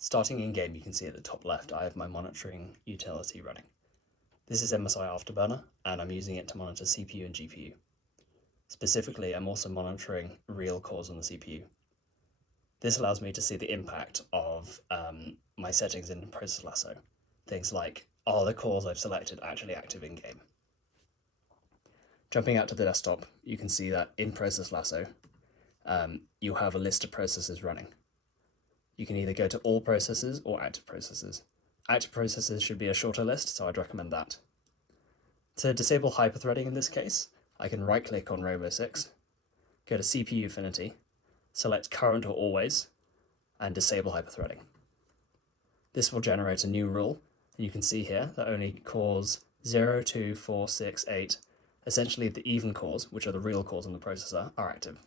Starting in game, you can see at the top left, I have my monitoring utility running. This is MSI Afterburner, and I'm using it to monitor CPU and GPU. Specifically, I'm also monitoring real cores on the CPU. This allows me to see the impact of my settings in Process Lasso. Things like, are the cores I've selected actually active in game? Jumping out to the desktop, you can see that in Process Lasso, you have a list of processes running. You can either go to all processes or active processes. Active processes should be a shorter list, so I'd recommend that. To disable hyperthreading in this case, I can right-click on Robo 6, go to CPU Affinity, select Current or Always, and disable hyperthreading. This will generate a new rule, and you can see here that only cores 0, 2, 4, 6, 8, essentially the even cores, which are the real cores on the processor, are active.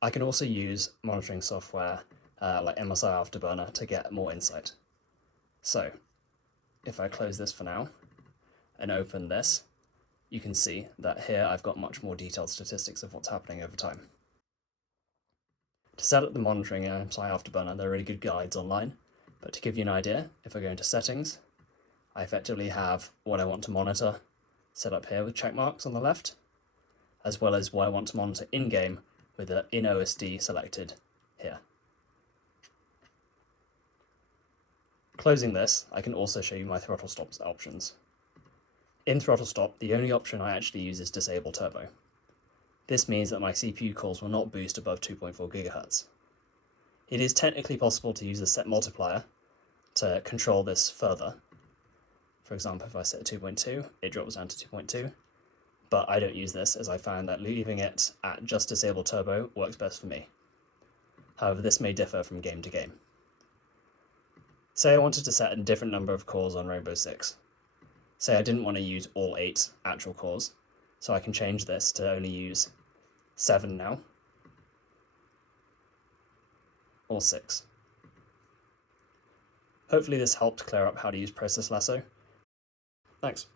I can also use monitoring software like MSI Afterburner to get more insight. So if I close this for now and open this, you can see that here I've got much more detailed statistics of what's happening over time. To set up the monitoring in MSI Afterburner, there are really good guides online, but to give you an idea, if I go into settings, I effectively have what I want to monitor set up here with check marks on the left, as well as what I want to monitor in-game with the in OSD selected here. Closing this, I can also show you my ThrottleStop options. In ThrottleStop, the only option I actually use is Disable Turbo. This means that my CPU cores will not boost above 2.4 GHz. It is technically possible to use a set multiplier to control this further. For example, if I set 2.2, it drops down to 2.2, but I don't use this as I found that leaving it at just Disable Turbo works best for me. However, this may differ from game to game. Say I wanted to set a different number of cores on Rainbow 6. Say I didn't want to use all 8 actual cores, so I can change this to only use 7 now, or 6. Hopefully this helped clear up how to use Process Lasso. Thanks.